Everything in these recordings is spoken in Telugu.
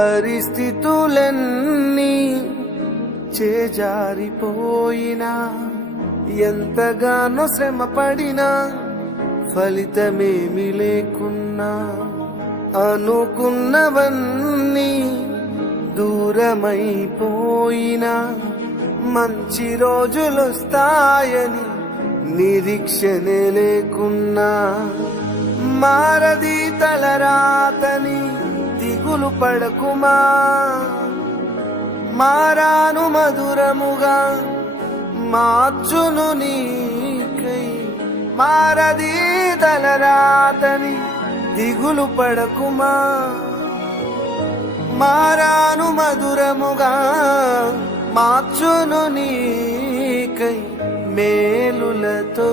పరిస్థితులన్నీ చేజారిపోయినా ఎంతగానో శ్రమ పడినా ఫలితమేమి లేకున్నా అనుకున్నవన్నీ దూరమైపోయినా మంచి రోజులొస్తాయని నిరీక్షనే లేకున్నా మారది తలరాతని దిగులు పడకుమా మారాను మధురముగా మార్చును నీకై మారది తలరాతని దిగులు పడకుమా మారాను మధురముగా మార్చును నీకై మేలులతో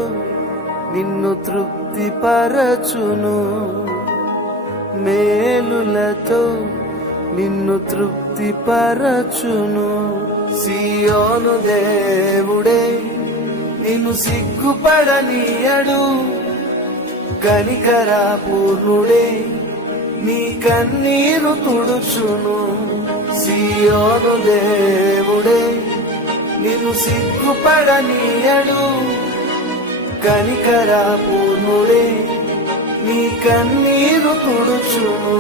నిన్ను తృప్తిపరచును మేలులతో నిన్ను తృప్తిపరచును సియోను దేవుడే నిన్ను సిగ్గుపడనీయడు కనికర పూర్ణుడే నీ కన్నీరు తుడుచును సియోను దేవుడే నిన్ను సిగ్గుపడనీయడు కనికర పూర్ణుడే నీ కన్నీరు తుడుచును